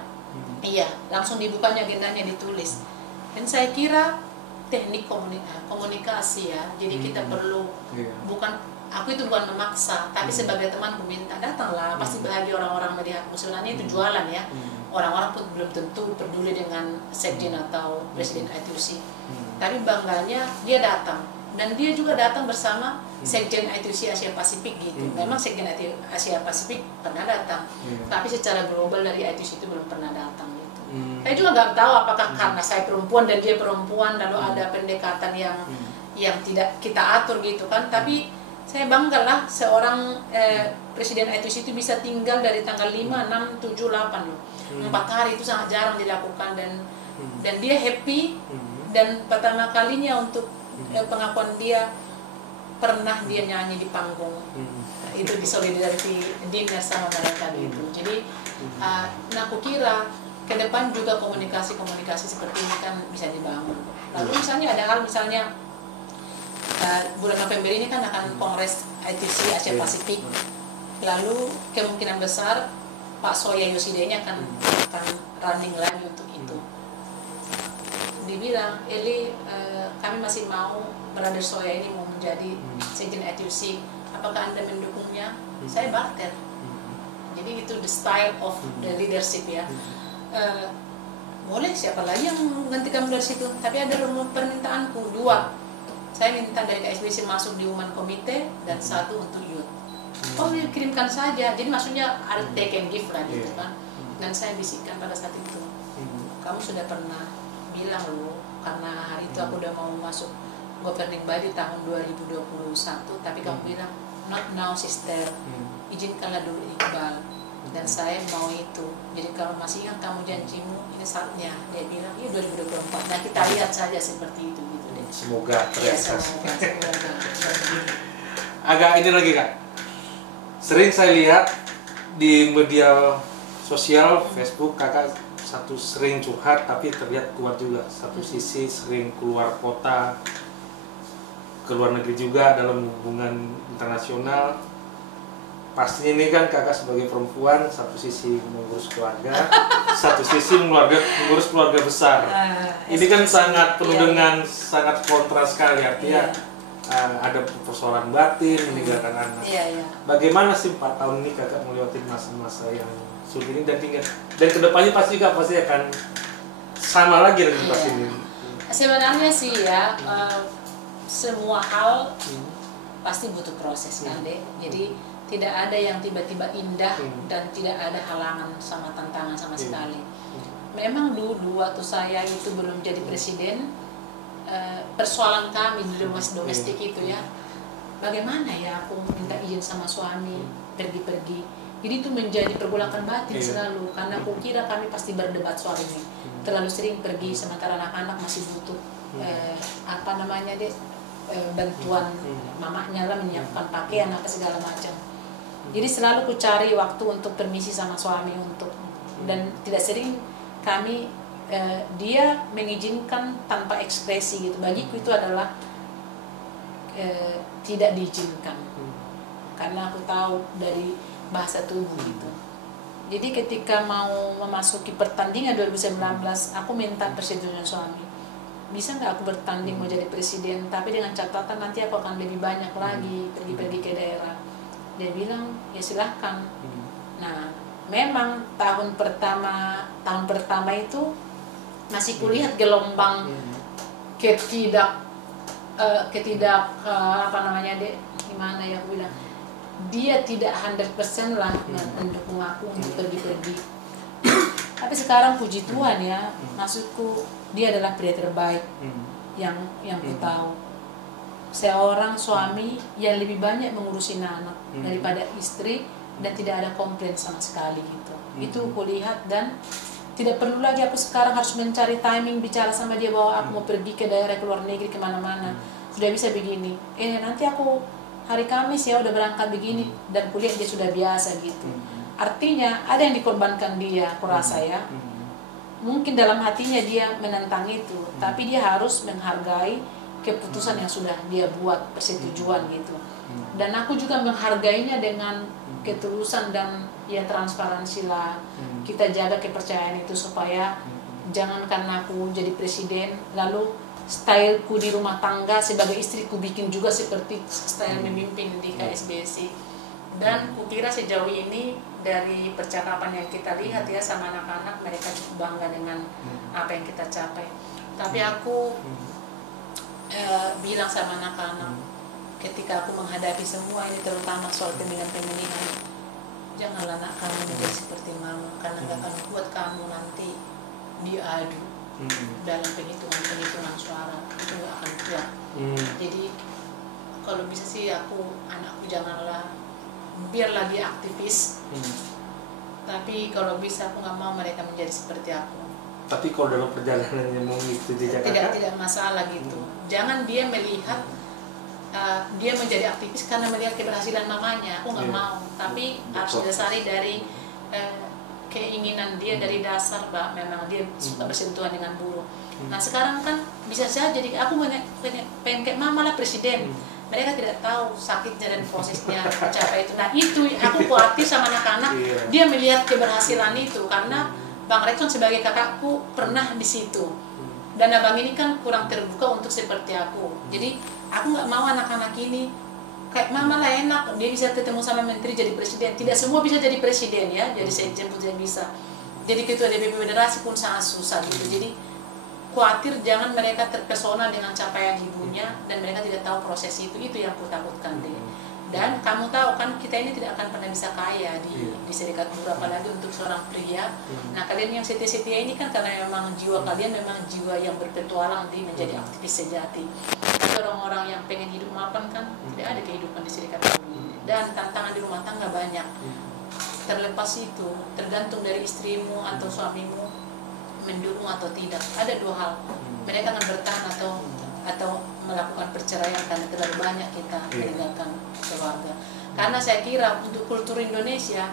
Iya, langsung dibukanya agendanya, ditulis. Dan saya kira teknik komunikasi ya. Jadi kita perlu aku itu bukan memaksa, tapi sebagai teman meminta datanglah, pasti bahagia orang-orang melihatmu. Sebenarnya itu jualan ya. Orang-orang pun belum tentu peduli dengan sekjen atau presiden ITUC, tapi bangganya dia datang, dan dia juga datang bersama sekjen ITUC Asia Pasifik gitu. Memang sekjen Asia Pasifik pernah datang, tapi secara global dari ITUC itu belum pernah datang gitu. Saya juga nggak tahu apakah karena saya perempuan dan dia perempuan, lalu ada pendekatan yang tidak kita atur gitu kan. Tapi saya banggalah seorang presiden ITUC itu bisa tinggal dari tanggal 5, 6, 7, 8 loh. 4 hari itu sangat jarang dilakukan, dan dia happy. Dan pertama kalinya untuk pengakuan dia, pernah dia nyanyi di panggung, itu di solidarity dinner sama mereka gitu. Jadi aku kira ke depan juga komunikasi seperti ini kan bisa dibangun. Lalu misalnya ada hal, misalnya bulan November ini kan akan kongres ITUC Asia Pasifik, lalu kemungkinan besar Pak Soya Yoshide-nya akan running lagi untuk itu. Dibilang, Eli, kami masih mau Brother Soya ini mau menjadi sekjen ITUC, apakah Anda mendukungnya? Saya barter. Jadi itu the style of the leadership ya. Boleh, siapa lagi yang menggantikan dari situ? Tapi ada permintaanku 2. Saya minta dari KSBC masuk di Women Committee, dan 1 untuk youth. Oh, dikirimkan saja. Jadi maksudnya I'll take and give lah gitu kan. Dan saya bisikkan pada saat itu, kamu sudah pernah bilang loh, karena hari itu aku udah mau masuk governing body tahun 2021, tapi kamu bilang not now sister, izinkanlah dulu Iqbal, dan saya mau itu. Jadi kalau masih ingat kamu janjimu, ini saatnya. Dia bilang, iya 2024. Nah kita lihat saja seperti itu gitu deh. Semoga terrealisasi. Semoga. Agak ini lagi Kak, sering saya lihat di media sosial Facebook Kakak satu sering curhat, tapi terlihat kuat juga. Satu sisi sering keluar kota, ke luar negeri juga dalam hubungan internasional. Pastinya ini kan Kakak sebagai perempuan, satu sisi mengurus keluarga, satu sisi mengurus keluarga besar. Ini kan sangat penuh dengan sangat kontra sekali, artinya ada persoalan batin, meninggalkan anak. Bagaimana sih 4 tahun ini Kakak melewati masa-masa yang sulit ini, dan kedepannya pasti akan sama lagi dengan situasi ini? Sebenarnya sih ya, semua hal pasti butuh proses kan deh. Jadi tidak ada yang tiba-tiba indah dan tidak ada halangan sama tantangan sama sekali. Memang dulu waktu saya itu belum jadi presiden, persoalan kami di domestik itu ya, bagaimana ya aku minta izin sama suami pergi-pergi. Jadi itu menjadi pergolakan batin selalu, karena aku kira kami pasti berdebat soal ini. Terlalu sering pergi sementara anak-anak masih butuh bantuan mamanya lah, menyiapkan pakaian apa segala macam. Jadi selalu ku cari waktu untuk permisi sama suami untuk, dan tidak sering kami dia mengizinkan tanpa ekspresi gitu. Bagiku itu adalah tidak diizinkan, karena aku tahu dari bahasa tubuh gitu. Jadi ketika mau memasuki pertandingan 2019, aku minta persetujuan suami, bisa nggak aku bertanding mau jadi presiden, tapi dengan catatan nanti aku akan lebih banyak lagi pergi-pergi ke daerah. Dia bilang ya silahkan. Nah memang tahun pertama itu masih kulihat gelombang apa namanya deh, gimana ya aku bilang, dia tidak 100% lah mendukung aku untuk pergi-pergi. Tapi sekarang puji Tuhan ya, maksudku dia adalah pria terbaik yang ku tahu. Seorang suami yang lebih banyak mengurusi anak daripada istri dan tidak ada komplain sama sekali gitu. Itu kulihat, dan tidak perlu lagi aku sekarang harus mencari timing bicara sama dia bahwa aku mau pergi ke daerah, ke luar negeri, kemana-mana. Sudah bisa begini, nanti aku hari Kamis ya udah berangkat begini, dan kuliah dia sudah biasa gitu. Artinya ada yang dikorbankan dia, aku rasa ya. Mungkin dalam hatinya dia menentang itu, tapi dia harus menghargai keputusan yang sudah dia buat, persetujuan gitu. Dan aku juga menghargainya dengan ketulusan dan ya transparansi lah. Kita jaga kepercayaan itu supaya jangan karena aku jadi presiden lalu styleku di rumah tangga sebagai istriku bikin juga seperti style memimpin di KSBSI. Dan kukira sejauh ini dari percakapan yang kita lihat ya sama anak-anak, mereka cukup bangga dengan apa yang kita capai. Tapi aku bilang sama anak-anak, ketika aku menghadapi semua ini, terutama soal pemilihan-pemilihan, janganlah anak kamu menjadi seperti mama, karena gak akan buat kamu nanti diadu dalam penghitungan suara, itu gak akan kuat. Jadi kalau bisa sih anakku janganlah, biarlah dia aktivis, tapi kalau bisa aku gak mau mereka menjadi seperti aku. Tapi kalau dalam perjalanannya mau mengikuti Jakarta, tidak masalah gitu. Jangan dia melihat dia menjadi aktivis karena melihat keberhasilan mamanya. Aku nggak mau. Tapi harus didasari dari keinginan dia dari dasar, Mbak. Memang dia suka bersentuhan dengan buruh. Nah sekarang kan bisa saja jadi aku pengen kayak mama lah presiden. Mereka tidak tahu sakitnya dan prosesnya mencapai itu. Nah itu aku khawatir sama anak-anak. Dia melihat keberhasilan itu karena Bang Rekson sebagai kakakku pernah di situ, dan abang ini kan kurang terbuka untuk seperti aku. Jadi aku nggak mau anak-anak ini kayak mama lah, enak dia bisa ketemu sama menteri jadi presiden. Tidak semua bisa jadi presiden ya, jadi sekjen pun tidak bisa. Jadi ketua DPP federasi pun sangat susah gitu. Jadi khawatir jangan mereka terpesona dengan capaian ibunya dan mereka tidak tahu proses itu yang aku takutkan deh. Dan kamu tahu kan kita ini tidak akan pernah bisa kaya di serikat buruh, apalagi untuk seorang pria. Nah kalian yang setia-setia ini kan karena memang jiwa kalian memang jiwa yang berpetualang di menjadi aktivis sejati. Tapi orang-orang yang pengen hidup mapan kan tidak ada kehidupan di serikat buruh. Dan tantangan di rumah tangga banyak. Terlepas itu tergantung dari istrimu atau suamimu mendukung atau tidak. Ada dua hal, mereka akan bertahan atau melakukan perceraian karena terlalu banyak kita meninggalkan keluarga. Karena saya kira untuk kultur Indonesia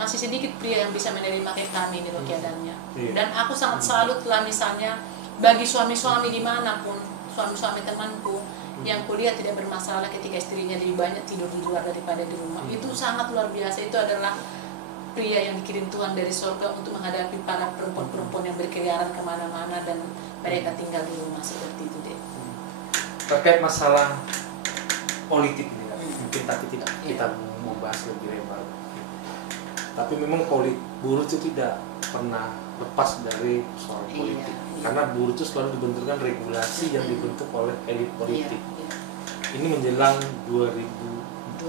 masih sedikit pria yang bisa menerima kayak kami ini loh keadaannya. Dan aku sangat salut lah misalnya bagi suami-suami dimanapun, suami-suami temanku yang kuliah tidak bermasalah ketika istrinya lebih banyak tidur di luar daripada di rumah. Itu sangat luar biasa. Itu adalah pria yang dikirim Tuhan dari surga untuk menghadapi para perempuan-perempuan yang berkeliaran kemana-mana dan mereka tinggal di rumah seperti itu deh. Terkait masalah politik ini kan, mungkin tapi tidak kita mau bahas lebih lebar. Tapi memang buruh itu tidak pernah lepas dari soal politik, karena buruh itu selalu dibenturkan regulasi yang dibentuk oleh elit politik. Ini menjelang 2024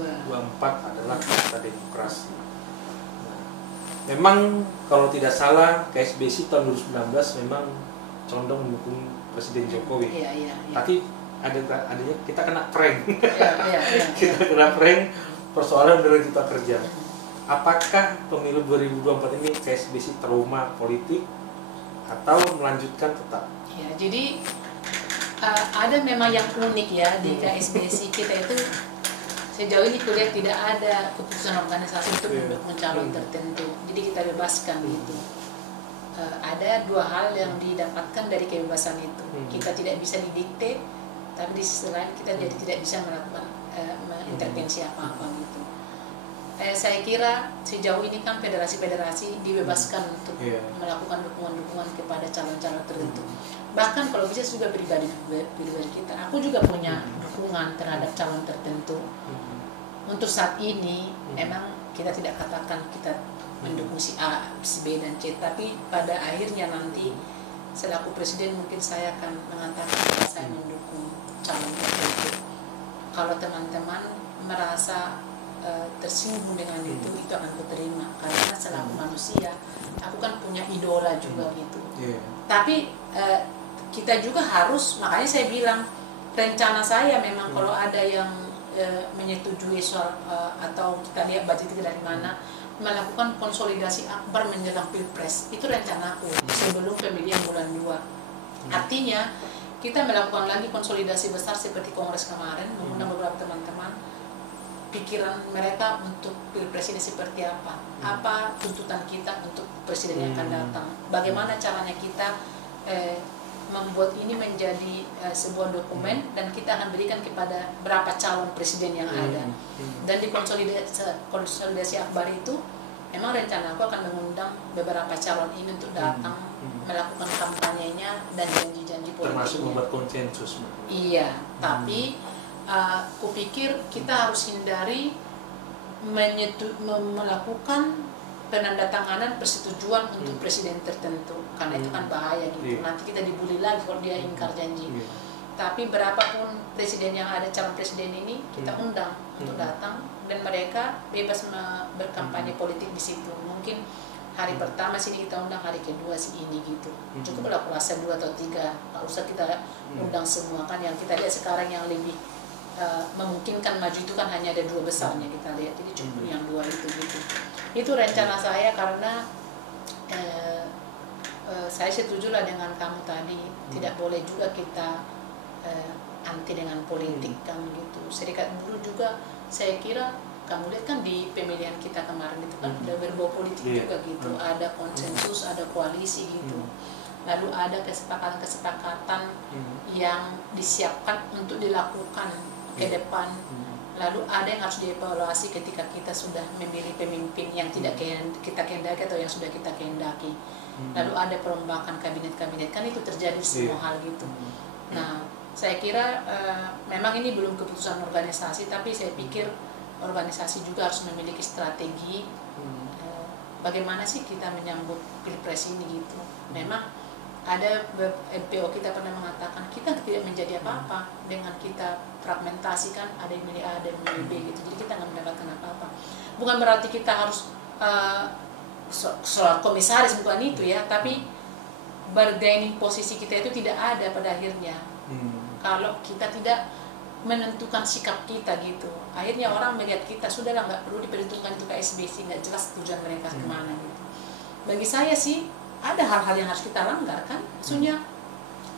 adalah pesta demokrasi. Memang kalau tidak salah KSBSI tahun 2019 memang condong mendukung Presiden Jokowi. Tapi adanya kita kena prank. Kita kena prank persoalan dari kita kerja. Apakah pemilu 2024 ini KSBSI trauma politik atau melanjutkan tetap? Ya, jadi ada memang yang unik ya di KSBSI kita itu. Sejauh ini kuliah tidak ada keputusan organisasi untuk mendukung calon tertentu, jadi kita bebaskan gitu. Ada dua hal yang didapatkan dari kebebasan itu. Kita tidak bisa didikte, tapi di sisi lain kita jadi tidak bisa melakukan intervensi apa-apa gitu. Saya kira sejauh ini kan federasi-federasi dibebaskan untuk melakukan dukungan-dukungan kepada calon-calon tertentu. Bahkan kalau bisa juga pribadi kita, aku juga punya dukungan terhadap calon tertentu. Untuk saat ini memang kita tidak katakan kita mendukung si A, si B dan C, tapi pada akhirnya nanti selaku presiden mungkin saya akan mengatakan bahwa saya mendukung calon tertentu. Kalau teman-teman merasa tersinggung dengan itu akan kuterima, karena selaku manusia aku kan punya idola juga gitu. Tapi kita juga harus, makanya saya bilang rencana saya memang kalau ada yang menyetujui soal atau kita lihat budget itu dari mana, melakukan konsolidasi akbar menjelang pilpres, itu rencanaku sebelum pemilihan bulan 2. Artinya kita melakukan lagi konsolidasi besar seperti kongres kemarin, mengundang beberapa teman-teman, pikiran mereka untuk pilpres ini seperti apa tuntutan kita untuk presiden yang akan datang, bagaimana caranya kita membuat ini menjadi sebuah dokumen dan kita akan berikan kepada berapa calon presiden yang ada. Dan di konsolidasi akbar itu memang rencana aku akan mengundang beberapa calon ini untuk datang melakukan kampanyenya dan janji-janji politiknya, termasuk membuat konsensus. Iya, tapi kupikir kita harus hindari melakukan penandatanganan persetujuan untuk presiden tertentu, karena itu kan bahaya gitu. Nanti kita dibully lagi kalau dia ingkar janji. Tapi berapapun presiden yang ada, calon presiden ini kita undang untuk datang, dan mereka bebas berkampanye politik di situ. Mungkin hari pertama sini kita undang, hari kedua sih ini gitu. Cukup lah aku rasa 2 atau 3, nggak usah kita undang semua kan. Yang kita lihat sekarang yang lebih memungkinkan maju itu kan hanya ada 2 besarnya kita lihat, jadi cukup yang 2 itu gitu. Itu rencana saya, karena saya setuju lah dengan kamu tadi, tidak boleh juga kita anti dengan politik kan gitu. Serikat buruh juga saya kira kamu lihat kan di pemilihan kita kemarin itu kan udah berbau politik juga gitu, ada konsensus, ada koalisi gitu. Lalu ada kesepakatan-kesepakatan yang disiapkan untuk dilakukan ke depan. Lalu ada yang harus dievaluasi ketika kita sudah memilih pemimpin yang tidak kita kehendaki atau yang sudah kita kehendaki. Lalu ada perombakan kabinet-kabinet, kan itu terjadi semua hal gitu. Nah, saya kira memang ini belum keputusan organisasi, tapi saya pikir organisasi juga harus memiliki strategi bagaimana sih kita menyambut pilpres ini gitu. Memang ada MPO kita pernah mengatakan kita tidak menjadi apa-apa dengan kita fragmentasikan, ada yang milih A, ada yang milih B gitu. Jadi kita nggak mendapatkan apa-apa. Bukan berarti kita harus soal komisaris, bukan itu ya, tapi bargaining posisi kita itu tidak ada pada akhirnya. Kalau kita tidak menentukan sikap kita gitu, akhirnya orang melihat kita sudahlah, nggak perlu diperhitungkan itu ke SBC, nggak jelas tujuan mereka kemana gitu. Bagi saya sih ada hal-hal yang harus kita langgar kan, maksudnya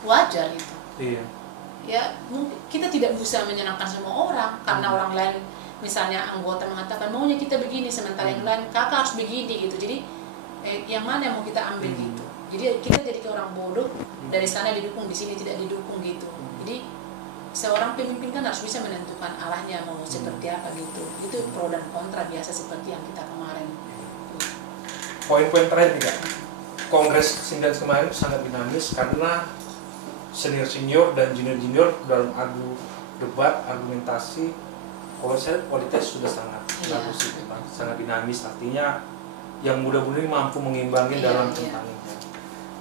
wajar itu. Ya kita tidak bisa menyenangkan semua orang, karena orang lain misalnya anggota mengatakan maunya kita begini, sementara yang lain kakak harus begini gitu. Jadi yang mana yang mau kita ambil gitu. Jadi kita jadi kayak orang bodoh, dari sana didukung, di sini tidak didukung gitu. Jadi seorang pemimpin kan harus bisa menentukan arahnya mau seperti apa gitu. Itu pro dan kontra biasa seperti yang kita kemarin. Poin-poin terakhir juga, Kongres 9 kemarin sangat dinamis karena senior-senior dan junior-junior dalam adu debat, argumentasi, kalau saya kualitas sudah sangat bagus itu, sangat dinamis, artinya yang muda-muda ini mampu mengimbangi dalam tantangannya.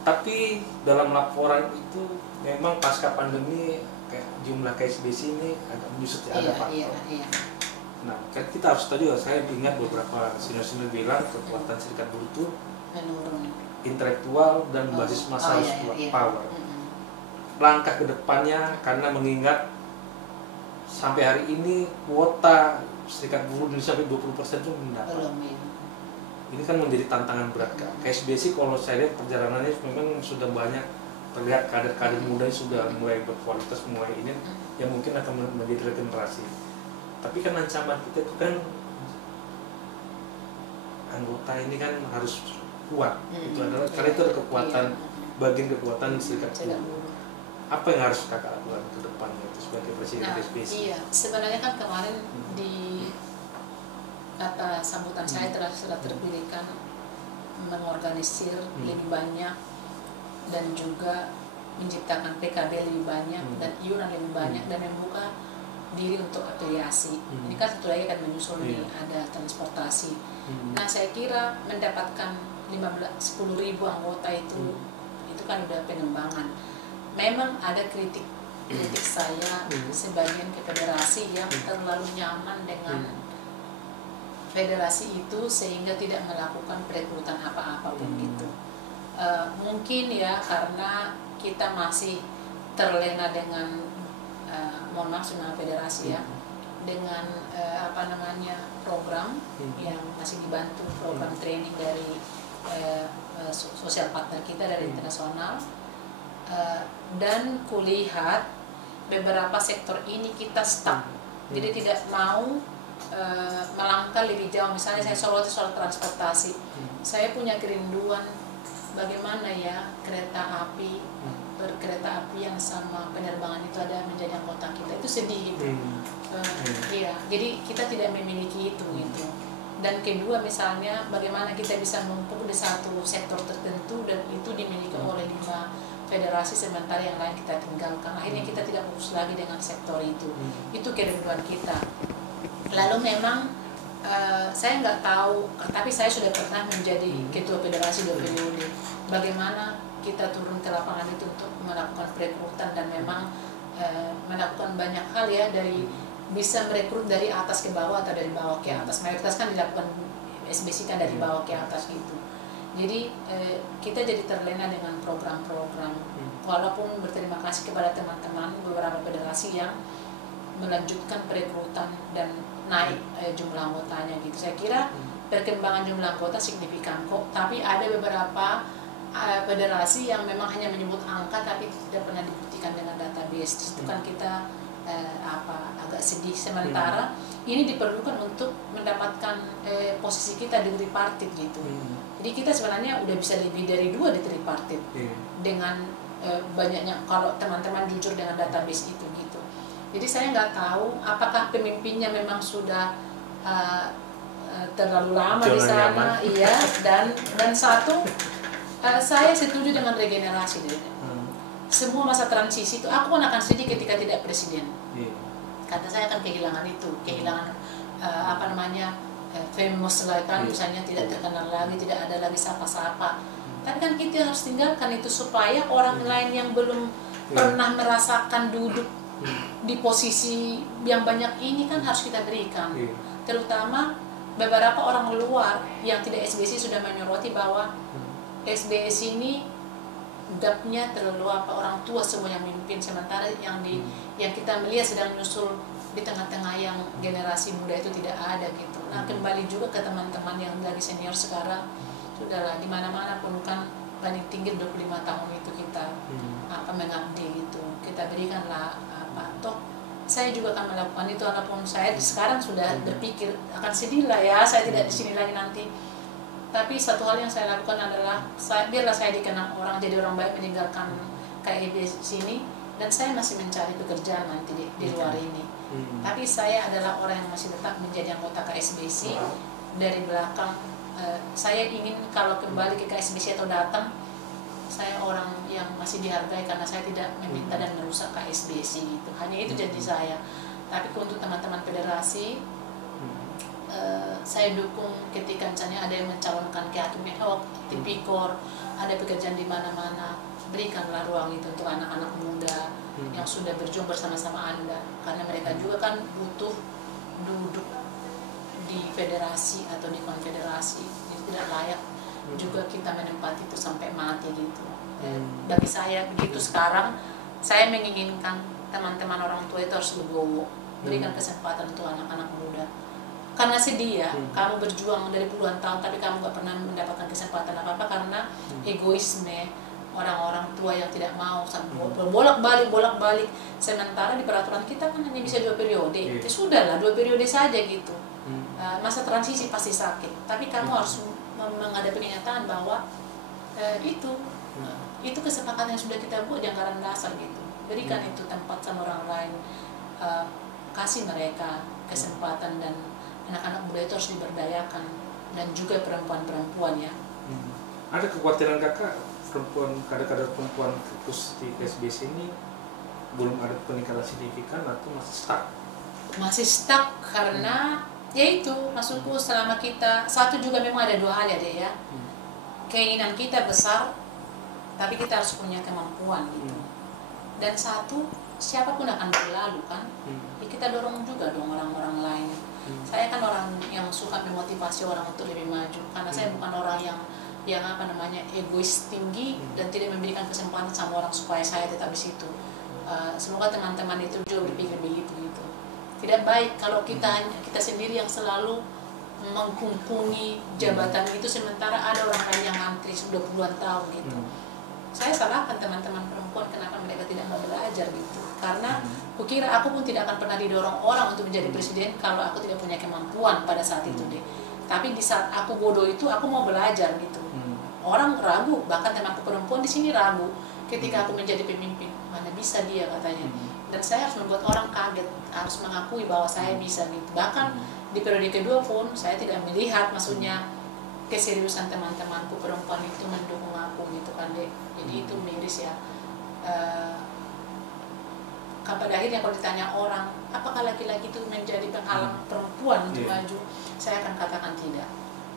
Tapi dalam laporan itu memang pasca pandemi jumlah KSBC ini agak menyusut, ada faktor. Nah, kan kita harus tadi, saya ingat beberapa senior-senior bilang kekuatan serikat buruh itu menurun, intelektual dan basis massa harus power. Langkah ke depannya, karena mengingat sampai hari ini kuota serikat buruh sampai 20% itu mendapat. Ini kan menjadi tantangan berat. KSBC kalau saya lihat perjalanannya memang sudah banyak terlihat kader-kader muda sudah mulai berkualitas, mulai ini yang mungkin akan menjadi regenerasi. Tapi kan ancaman kita itu kan anggota ini kan harus kuat. Itu adalah karena itu ada kekuatan, bagian kekuatan serikat buruh. Apa yang harus kakak lakukan ke depannya itu sebagai presiden KSBC? Iya, sebenarnya kan kemarin di kata sambutan saya setelah terpilih kan mengorganisir lebih banyak dan juga menciptakan PKB lebih banyak dan iuran lebih banyak dan membuka diri untuk afiliasi. Ini kan satu lagi kan menyusul nih, ada transportasi. Nah, saya kira mendapatkan 10.000 anggota itu kan udah pengembangan. Memang ada kritik saya sebagian ke federasi yang terlalu nyaman dengan federasi itu sehingga tidak melakukan perekrutan apa-apa pun gitu. Mungkin ya karena kita masih terlena dengan mohon maaf sama federasi ya, dengan program yang masih dibantu program training dari sosial partner kita dari internasional, dan kulihat beberapa sektor ini kita stuck, jadi tidak mau melangkah lebih jauh. Misalnya saya soal transportasi, saya punya kerinduan bagaimana ya kereta api, berkereta api yang sama penerbangan itu ada menjadi anggota kita, itu sedih gitu. Iya, jadi kita tidak memiliki itu gitu. Dan kedua misalnya bagaimana kita bisa numpuk di satu sektor tertentu dan itu dimiliki oleh 5 federasi sementara yang lain kita tinggalkan. Akhirnya kita tidak fokus lagi dengan sektor itu. Itu kerinduan kita. Lalu memang saya nggak tahu, tapi saya sudah pernah menjadi ketua federasi 2 periode. Bagaimana kita turun ke lapangan itu untuk melakukan perekrutan dan memang melakukan banyak hal ya, dari bisa merekrut dari atas ke bawah atau dari bawah ke atas. Mayoritas kan dilakukan SBC kan dari bawah ke atas gitu. Jadi kita jadi terlena dengan program-program. Walaupun berterima kasih kepada teman-teman beberapa federasi yang melanjutkan perekrutan dan naik jumlah anggotanya gitu. Saya kira perkembangan jumlah anggota signifikan kok, tapi ada beberapa federasi yang memang hanya menyebut angka tapi tidak pernah dibuktikan dengan database. Itu kan kita agak sedih. Sementara ini diperlukan untuk mendapatkan posisi kita di tripartit gitu. Jadi kita sebenarnya udah bisa lebih dari 2 di tripartit dengan banyaknya kalau teman-teman jujur dengan database itu gitu. Jadi saya nggak tahu apakah pemimpinnya memang sudah terlalu lama di sana, iya. Dan satu, saya setuju dengan regenerasi deh. Semua masa transisi itu aku akan sedih ketika tidak presiden. Karena saya akan kehilangan itu, kehilangan famous lah kan, misalnya tidak terkenal lagi, tidak ada lagi sapa-sapa. Tapi kan kita harus tinggalkan itu supaya orang lain yang belum pernah merasakan duduk di posisi yang banyak ini kan harus kita berikan. Terutama beberapa orang luar yang tidak SBC sudah menyoroti bahwa SBS ini gapnya terlalu orang tua semua yang memimpin, sementara yang kita melihat sedang nyusul di tengah-tengah yang generasi muda itu tidak ada gitu. Nah kembali juga ke teman-teman yang lagi senior sekarang, sudahlah di mana-mana pun kan paling tinggi 25 tahun itu kita mengabdi gitu, kita berikanlah toh saya juga akan melakukan itu walaupun saya sekarang sudah berpikir akan sedih lah ya, saya tidak di sini lagi nanti. Tapi satu hal yang saya lakukan adalah biarlah saya dikenang orang jadi orang baik meninggalkan KIB sini, dan saya masih mencari pekerjaan nanti di luar ini. Tapi saya adalah orang yang masih tetap menjadi anggota KSBC dari belakang. Saya ingin kalau kembali ke KSBC atau datang, saya orang yang masih dihargai karena saya tidak meminta dan merusak KSBC gitu. Hanya itu janji saya. Tapi untuk teman-teman federasi, saya dukung ketika misalnya ada yang mencalonkan ke hakim ad hoc, tipikor, ada pekerjaan di mana-mana, berikanlah ruang itu untuk anak-anak muda yang sudah berjuang bersama-sama Anda, karena mereka juga kan butuh duduk di federasi atau di konfederasi. Jadi tidak layak juga kita menempati itu sampai mati gitu. Bagi saya begitu. Sekarang saya menginginkan teman-teman orang tua itu harus legowo, berikan kesempatan untuk anak-anak muda. Karena sedih ya, kamu berjuang dari puluhan tahun tapi kamu gak pernah mendapatkan kesempatan apa-apa karena egoisme orang-orang tua yang tidak mau bolak-balik. Sementara di peraturan kita kan hanya bisa 2 periode. Ya sudahlah 2 periode saja gitu. Masa transisi pasti sakit, tapi kamu harus menghadapi kenyataan bahwa itu kesepakatan yang sudah kita buat di anggaran dasar gitu. Berikan itu tempat sama orang lain, kasih mereka kesempatan, dan anak-anak muda itu harus diberdayakan, dan juga perempuan-perempuan ya. Ada kekhawatiran kakak kadang-kadang perempuan fokus di SBC ini belum ada peningkatan signifikan atau masih stuck? Masih stuck karena yaitu maksudku selama kita satu juga memang ada 2 hal ya deh ya. Keinginan kita besar tapi kita harus punya kemampuan gitu. Dan satu, siapapun akan berlalu kan, ya kita dorong juga dong orang-orang lain. Saya kan orang yang suka memotivasi orang untuk lebih maju, karena saya bukan orang yang apa namanya egois tinggi dan tidak memberikan kesempatan sama orang supaya saya tetap di situ. Semoga teman-teman itu juga berpikir begitu gitu. Tidak baik kalau kita sendiri yang selalu mengkumpuni jabatan itu, sementara ada orang lain yang antri sudah puluhan tahun gitu. Saya salahkan teman-teman perempuan kenapa mereka tidak mau belajar gitu, karena kukira aku pun tidak akan pernah didorong orang untuk menjadi presiden kalau aku tidak punya kemampuan pada saat itu deh. Tapi di saat aku bodoh itu aku mau belajar gitu. Orang ragu, bahkan temanku perempuan di sini ragu ketika aku menjadi pemimpin, mana bisa dia katanya. Dan saya harus membuat orang kaget, harus mengakui bahwa saya bisa gitu. Bahkan di periode kedua pun saya tidak melihat maksudnya keseriusan teman-temanku perempuan itu mendukung aku gitu kan dek. Jadi itu miris ya. Pada akhirnya kalau ditanya orang, apakah laki-laki itu menjadi penghalang perempuan untuk maju, saya akan katakan tidak.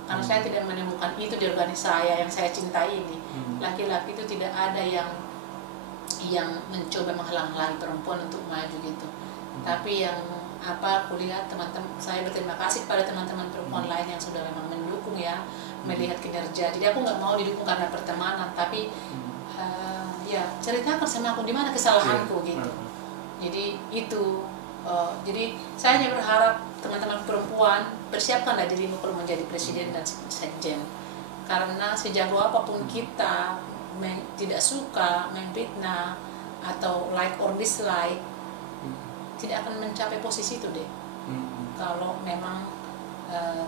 Karena saya tidak menemukan itu di organisasi saya yang saya cintai ini. Laki-laki itu tidak ada yang mencoba menghalang-halangi perempuan untuk maju gitu. Tapi yang aku lihat teman-teman, saya berterima kasih kepada teman-teman perempuan lain yang sudah memang mendukung ya, melihat kinerja. Jadi aku nggak mau didukung karena pertemanan, tapi ya ceritakan sama aku di mana kesalahanku gitu. Jadi itu, jadi saya hanya berharap teman-teman perempuan persiapkanlah dirimu kalau menjadi presiden dan sekjen. Karena sejago apapun kita tidak suka memfitnah atau like or dislike, tidak akan mencapai posisi itu deh. Kalau memang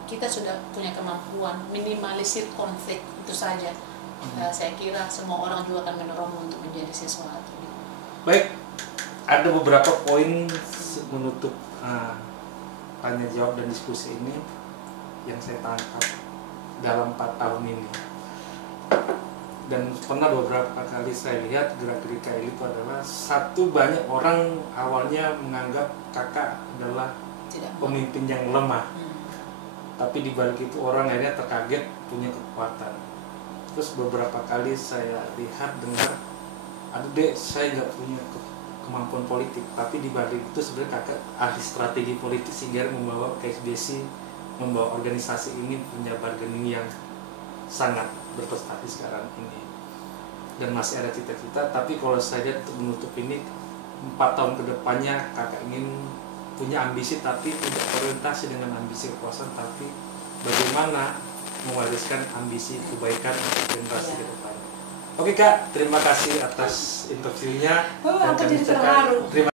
kita sudah punya kemampuan minimalisir konflik itu saja, saya kira semua orang juga akan mendorongmu untuk menjadi sesuatu. Baik, ada beberapa poin menutup tanya jawab dan diskusi ini yang saya tangkap dalam 4 tahun ini. Dan pernah beberapa kali saya lihat gerak-gerik Kak Eli itu adalah satu, banyak orang awalnya menganggap kakak adalah pemimpin yang lemah. Tapi di balik itu orang akhirnya terkaget punya kekuatan. Terus beberapa kali saya lihat dengar, aduh dek saya nggak punya kemampuan politik, tapi di balik itu sebenarnya kakak ahli strategi politik sehingga membawa KSBC, membawa organisasi ini punya bargaining yang sangat berprestasi sekarang ini dan masih ada cita-cita. Tapi kalau saya lihat untuk menutup ini 4 tahun ke depannya kakak ingin punya ambisi tapi tidak orientasi dengan ambisi kekuasaan, tapi bagaimana mewariskan ambisi kebaikan untuk generasi ke depan. Oke Kak, terima kasih atas interviewnya. Aku jadi terharu. Terima